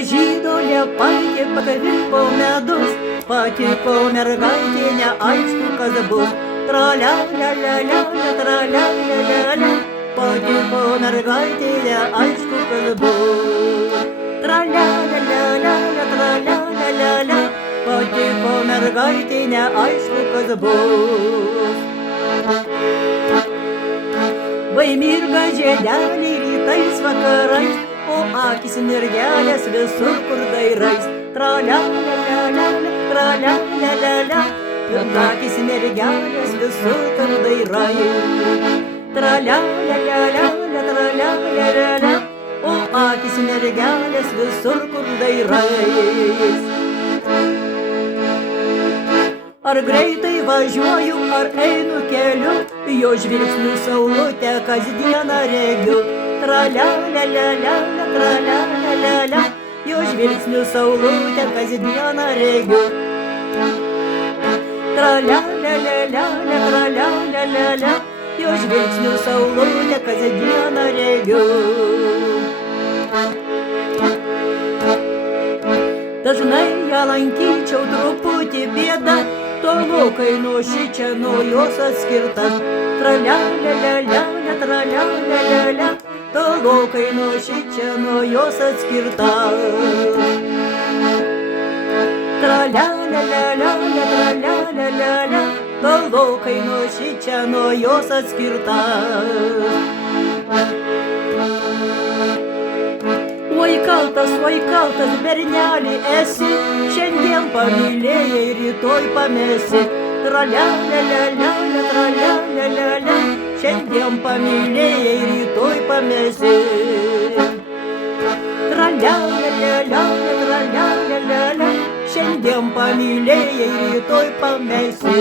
žydo liepaitė, pakvipo medus, patiko mergaitė, neaišku, kas bus. Tra-lia-lia-lia-lia, tra-lia-lia-lia-lia, patiko mergaitė, neaišku, kas bus. Tra-lia-lia-lia-lia, tra-lia-lia-lia-lia, patiko mergaitė, neaišku, kas bus. Vai mirga žiedeliai rytais vakarais, o akys mergelės visur kur dairais. Tra-lia-lia-lia-lia, tra-lia-lia-lia-lia, akys mergelės visur kur dairais. Tra-lia-lia-lia-lia, tra-lia-lia-lia-lia, o akys mergelės visur kur dairais. Ar greitai važiuoju, ar einu keliu, jo žvilgsnių saulutę kasdieną regiu. Tra-lia-lia-lia-lia, tra-lia-lia-lia-lia, jo žvilgsnių saulutę kasdieną regiu. Tra-lia-lia-lia-lia, tra-lia-lia-lia-lia, jo žvilgsnių saulutę kasdieną regiu. Dažnai ją lankyčiau truputį bėda, tolokai nuo šičia nuo jos atskirtas. Tra-lia-lia-lia-lia, tra-lia-lia-lia-lia, tolokai nuo šičia nuo jos atskirtas. Tra-lia-lia-lia-lia, tra-lia-lia-lia-lia, tolokai nuo šičia nuo jos atskirtas. Oi kaltas berneli esi, šiandien pamylėjai, rytoj pamesi. Tra-lia-lia-lia-lia, tra-lia-lia-lia-lia, šiandien pamylėjai, rytoj pamesi. Tra-lia-lia-lia-lia, tra-lia-lia-lia-lia, šiandien pamylėjai, rytoj pamesi.